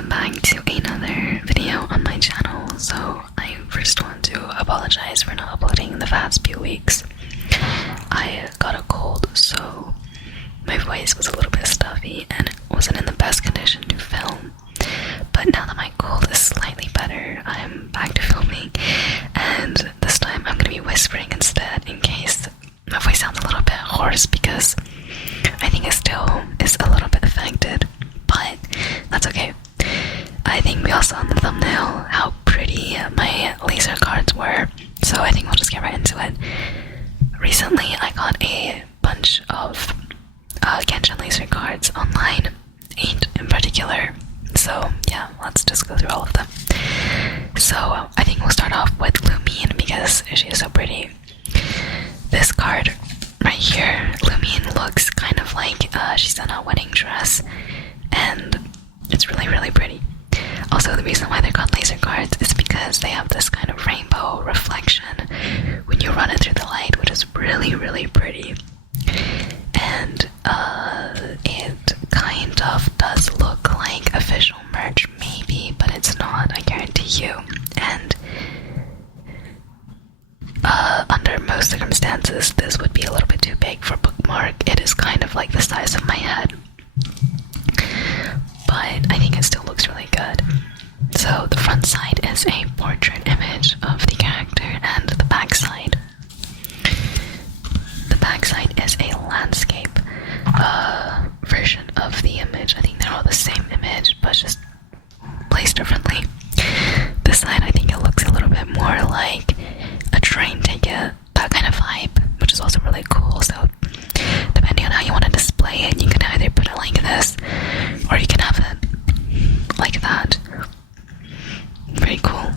welcome back to another video on my channel. So I first want to apologize for not uploading the past few weeks. I got a cold, so my voice was a little bit stuffy and wasn't in the best condition to film. But now that my cold is slightly better, I'm back to filming, and this time I'm gonna be whispering instead in case my voice sounds a little bit hoarse, because I think it still is a little bit affected, but that's okay. I think we all saw in the thumbnail how pretty my laser cards were, so I think we'll just get right into it. Recently I got a bunch of Genshin laser cards online, 8 in particular, so yeah, let's just go through all of them. So I think we'll start off with 𝗵𝗵 because she is so pretty. This card right here, 𝗵𝗵 looks kind of like she's in a wedding dress, and it's really pretty. Also, the reason why they're called laser cards is because they have this kind of rainbow reflection when you run it through the light, which is really pretty. And it kind of does look like official merch, maybe, but it's not, I guarantee you. And under most circumstances, this would be a little bit too big for bookmark. It is kind of like the size of my head, but I think it still looks really good. So the front side is a portrait image of the character, and the back side is a landscape version of the image. I think they're all the same image, but just placed differently. This side, I think it looks a little bit more like a train ticket, that kind of vibe, which is also really cool. So depending on how you want to display it, you can either put it like this, or you can have it like that. Pretty cool.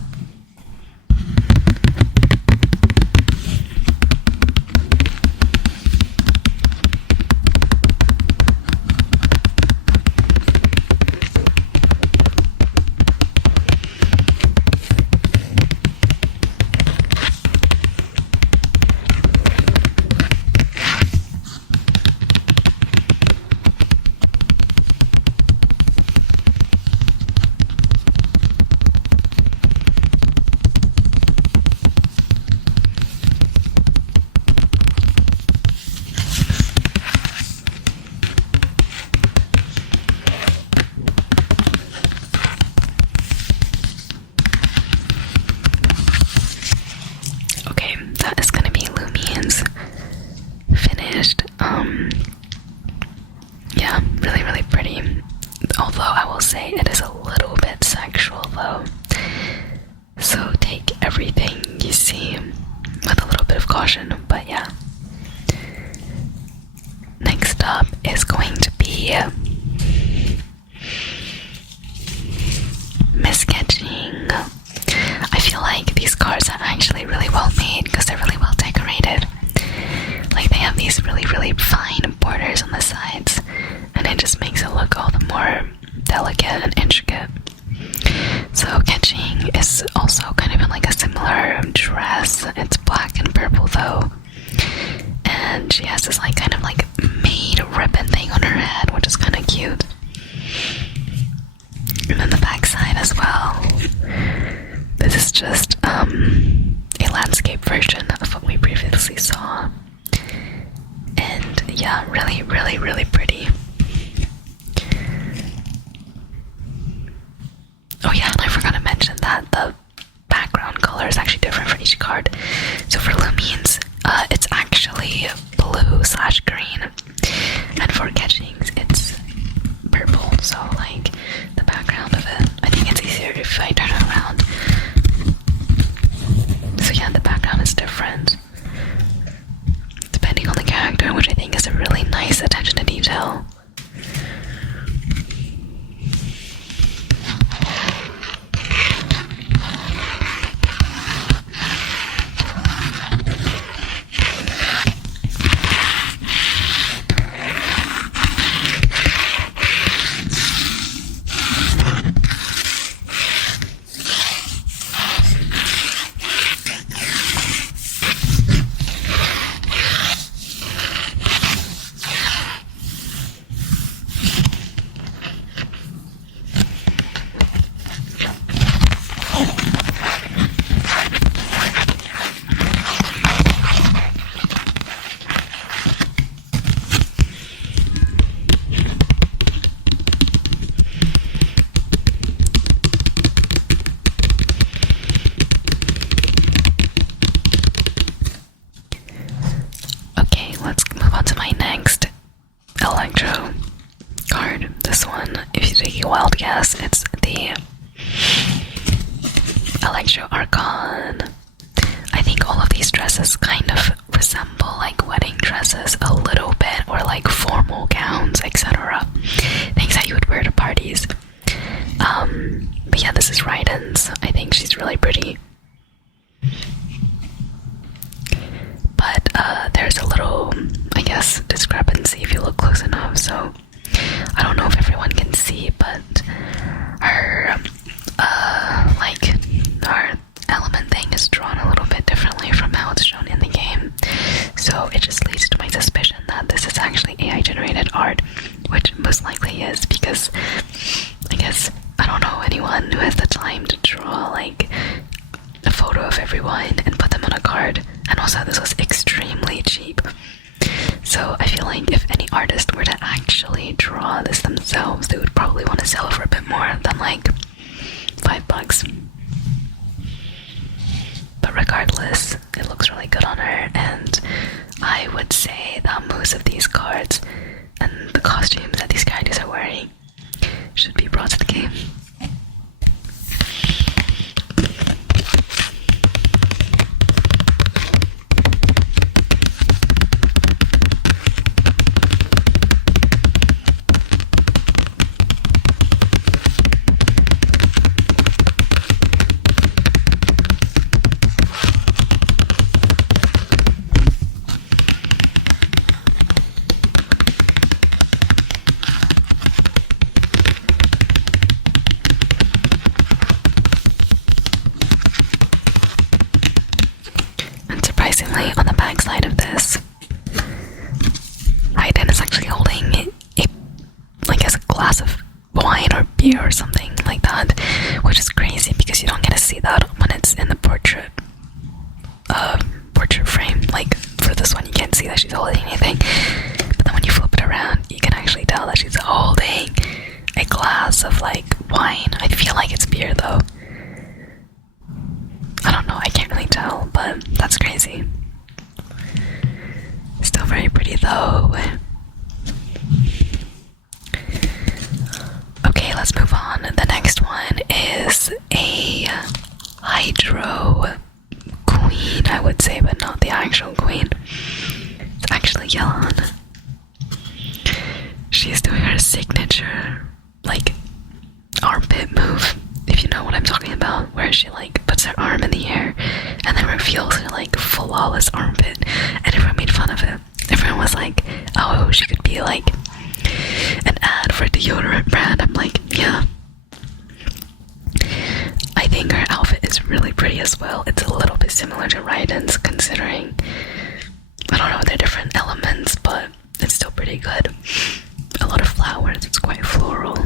Yeah, really pretty. Although I will say it is a little bit sexual though, so take everything you see with a little bit of caution. But yeah, next up is going to be 𝗵𝗵𝗶. I feel like these cards are actually really well made because they're really well decorated. Like, they have these really fine borders on the sides, and it just makes it look all the more delicate and intricate. So 𝗃𝐢𝐬𝐬 is also kind of in like a similar dress. It's black and purple though, and she has this like kind of like maid ribbon thing on her head, which is kind of cute. And then the back side as well. This is just a landscape version of what we previously saw. And yeah, really pretty. Oh yeah, and I forgot to mention that the background color is actually different for each card. So for 𝗵𝗵's, it's actually blue/green, and for 𝗃𝐢𝐬𝐬's, it's purple. So like the background of it, I think it's easier if I turn it around. So yeah, the background is different depending on the character, which I think is a really nice attention to detail. take a wild guess. It's the Electro Archon. I think all of these dresses kind of resemble like wedding dresses a little bit, or like formal gowns, etc. Things that you would wear to parties. But yeah, this is Raiden's. I think she's really pretty. But there's a little, I guess, discrepancy if you look close enough. So I don't know if everyone can see, but her her element thing is drawn a little bit differently from how it's shown in the game. So it just leads to my suspicion that this is actually AI generated art, which most likely is, because I guess I don't know anyone who has the time to draw like a photo of everyone and put them on a card. And also this was extremely cheap. So I feel like if any artist were to actually draw this themselves, they would probably want to sell it for a bit more than like $5. But regardless, it looks really good on her, and I would say that most of these cards and the costumes that these characters are wearing should be brought to the game. On the back side of this, Raiden is actually holding a glass of wine or beer or something like that, which is crazy because you don't get to see that when it's in the portrait frame. Like for this one, you can't see that she's holding anything, but then when you flip it around, you can actually tell that she's holding a glass of like wine. I feel like it's beer though. I don't know, I can't really tell, but that's crazy. Still very pretty though. Okay, let's move on. The next one is a Hydro Queen, I would say, but not the actual queen. It's actually Yelan. She's doing her signature, like, armpit move, if you know what I'm talking about, where she like puts her arm in the air and then reveals her like flawless armpit, and everyone made fun of it. Everyone was like, oh, she could be like an ad for a deodorant brand. I'm like, yeah. I think her outfit is really pretty as well. It's a little bit similar to Raiden's, considering, I don't know, they're different elements, but it's still pretty good. A lot of flowers, it's quite floral.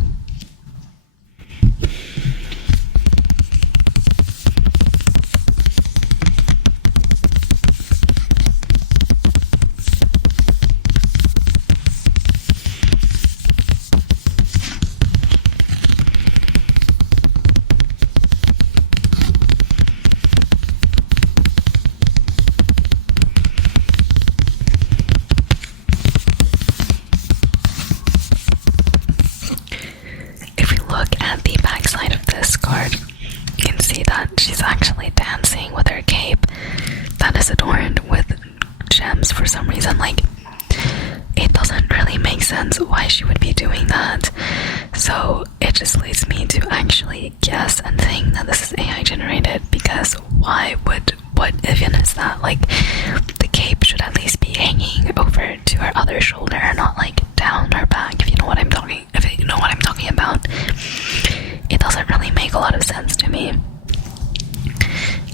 She's actually dancing with her cape that is adorned with gems for some reason. Like, it doesn't really make sense why she would be doing that. So it just leads me to actually guess and think that this is AI generated, because what even is that? Like, the cape should at least be hanging over to her other shoulder, not like down her back, if you know what I'm talking about. It doesn't really make a lot of sense to me.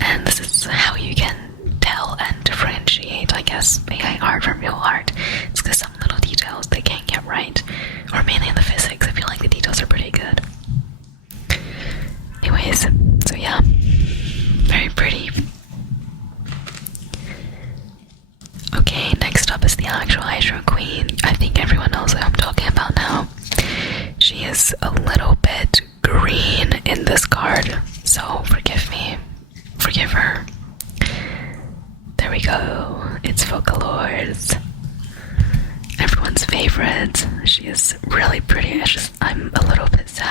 And this is how you can tell and differentiate, I guess, AI art from real art. It's because some little details they can't get right, or mainly in the physics. I feel like the details are pretty good. Anyways, so yeah, very pretty. Okay, next up is the actual Hydro Queen. I think everyone knows what I'm talking about now. She is a little bit green in this card, so forgive me. Forgive her. There we go. It's 𝗧𝗵𝗺, everyone's favorite. She is really pretty. I'm a little bit sad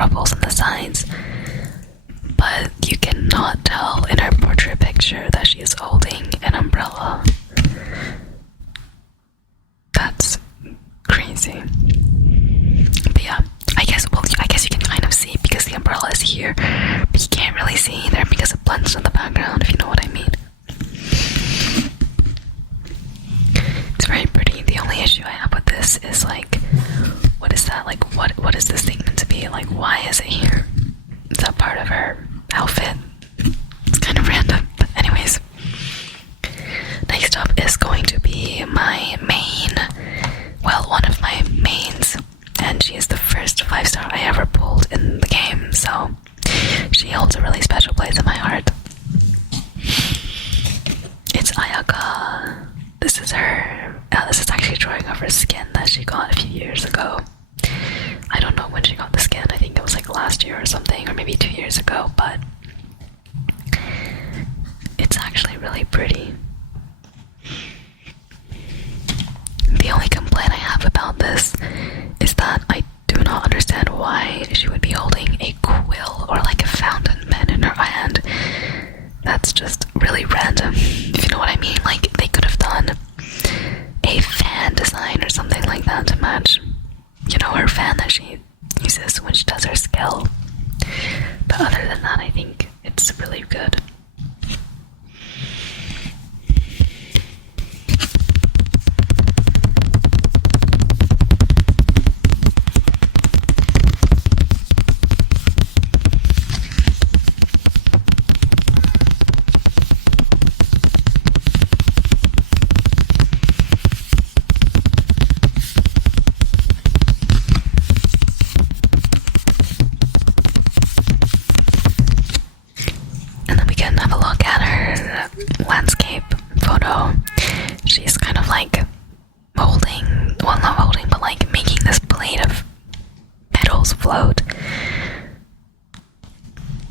ruffles on the sides, but you cannot tell in her portrait picture that she is holding an umbrella. That's crazy. But yeah, I guess you can kind of see because the umbrella is here, but you can't really see either because it blends in the background, if you know what I mean. It's very pretty. The only issue I have with this is like, what is that? Like, what is this thing meant to be? Like, why is it here? Is that part of her outfit? It's kind of random. But anyways, next up is going to be my main, well, one of my mains, and she is the first 5-star I ever pulled in the game, so she holds a really special place in my heart. It's Ayaka. This is her. This is actually a drawing of her skin that she got a few years ago. I don't know when she got the skin. I think it was like last year or something, or maybe 2 years ago, but it's actually really pretty. The only complaint I have about this is that I do not understand why she would be holding a quill or like a fountain pen in her hand. That's just really random, if you know what I mean. Like, they could have done a fan design or something like that to match, you know, her fan that she uses when she does her skill. But other than that, I think it's really good. Landscape photo. She's kind of like holding, well, not holding, but like making this plate of petals float.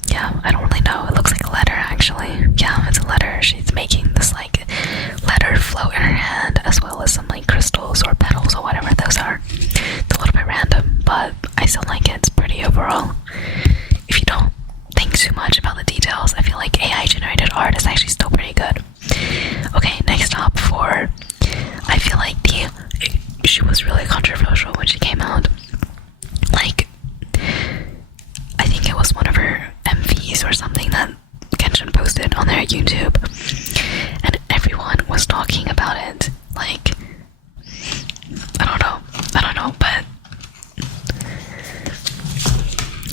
Yeah, I don't really know. It looks like a letter, actually. Yeah, it's a letter. She's making this like letter float in her hand, as well as some like crystals or petals or whatever those are. It's a little bit random, but I still like it. It's pretty overall. If you don't think too much about the details, I feel like AI generated art is actually still pretty good. Okay, next up I feel like she was really controversial when she came out. Like, I think it was one of her MVs or something that Genshin posted on their YouTube, and everyone was talking about it. Like, I don't know, but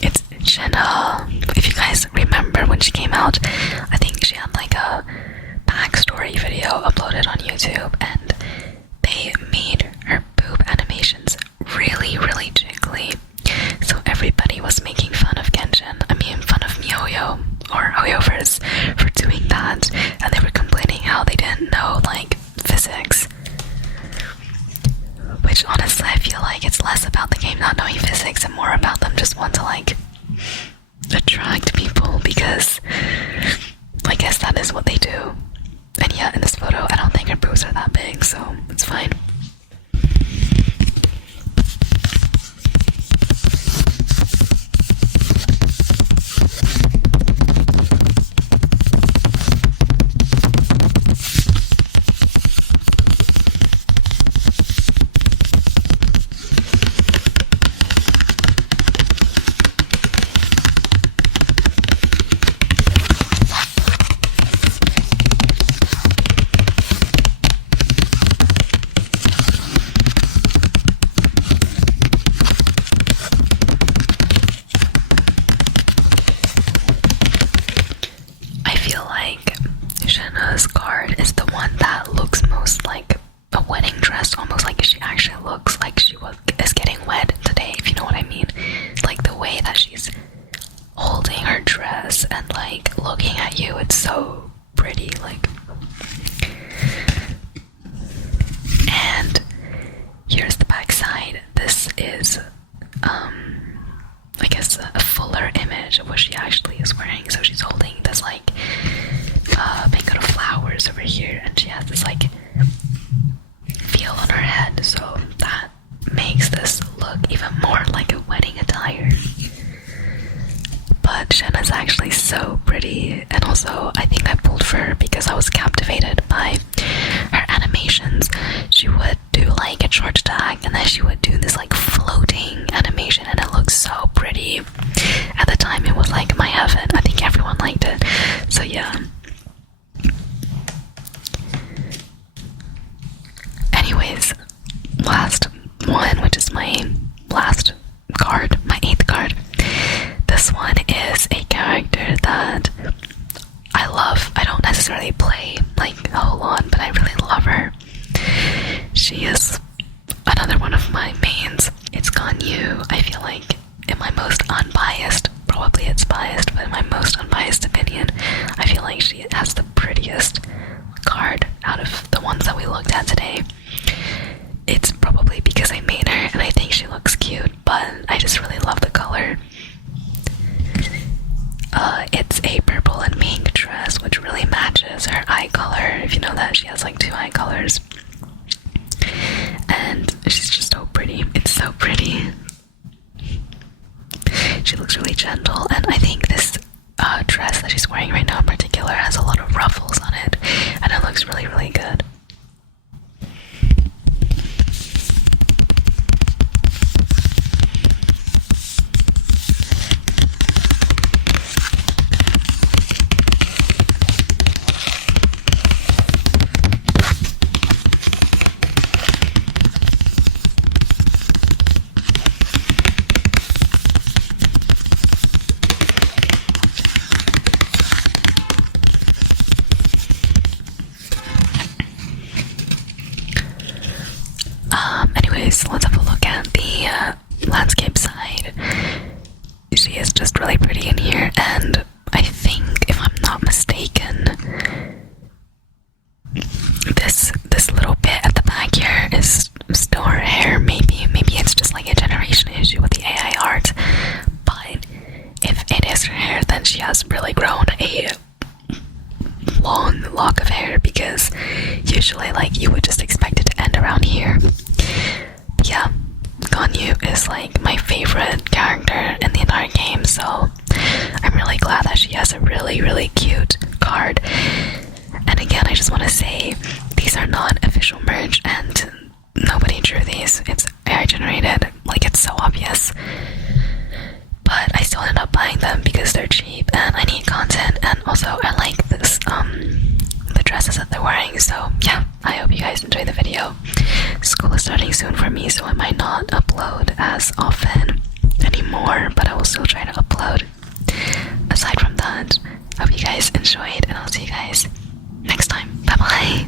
it's 𝗀. If you guys remember when she came out, I think she had like a backstory video uploaded on YouTube, and they made her boob animations really, really jiggly. So everybody was making fun of Genshin. I mean, fun of 𝗵𝗈 or 𝗵𝗈 for doing that, and they were complaining how they didn't know like physics. Which honestly, I feel like it's less about the game not knowing physics and more about them just want to like attract people, because I guess that is what they do. And yeah, in this photo, I don't think her boobs are that big, so it's fine. 𝗀 card is the one that looks most like a wedding dress, almost like she actually looks like she is getting wed today, if you know what I mean. Like the way that she's holding her dress and like looking at you, it's so pretty. Like, and here's the back side. This is I guess a fuller image of what she actually is wearing. So she's holding this like big little flowers over here, and she has this like feel on her head, so that makes this look even more like a wedding attire. so pretty. And also I think I pulled for her because I was captivated by her animations. She would do like a charge attack and then she would do this like floating animation, and it looks so pretty. At the time it was like my heaven. I think everyone liked it. So yeah. Anyways, last one, which is my last card, my 8th card. This one is a character that I love. I don't necessarily play like a whole lot, but I really love her. She is another one of my mains. It's 𝗂𝘁𝗰. I feel like in my most unbiased, probably it's biased, but in my most unbiased opinion, I feel like she has the prettiest card out of the ones that we looked at today. It's probably because I made her and I think she looks cute, but I just really love the color. It's a purple and pink dress, which really matches her eye color. If you know that, she has like 2 eye colors. And she's just so pretty. It's so pretty. She looks really gentle, and I think this dress that she's wearing right now in particular has a lot of ruffles on it, and it looks really, really good. Anyways, let's have a look at the landscape side. She is just really pretty in here, and I think, if I'm not mistaken, this little bit at the back here is still her hair. Maybe it's just like a generation issue with the AI art, but if it is her hair, then she has really grown a long lock of hair, because usually like you would just expect it to end around here. Yeah, 𝗂𝘁𝗰 is like my favorite character in the entire game, so I'm really glad that she has a really, really cute card. And again, I just want to say, these are not official merch and nobody drew these. It's AI generated, like it's so obvious. But I still ended up buying them because they're cheap and I need content, and also I like this, the dresses that they're wearing. So yeah, I hope you guys enjoy the video. School is starting soon for me, so I might not upload as often anymore, but I will still try to upload. Aside from that, hope you guys enjoyed, and I'll see you guys next time. Bye bye.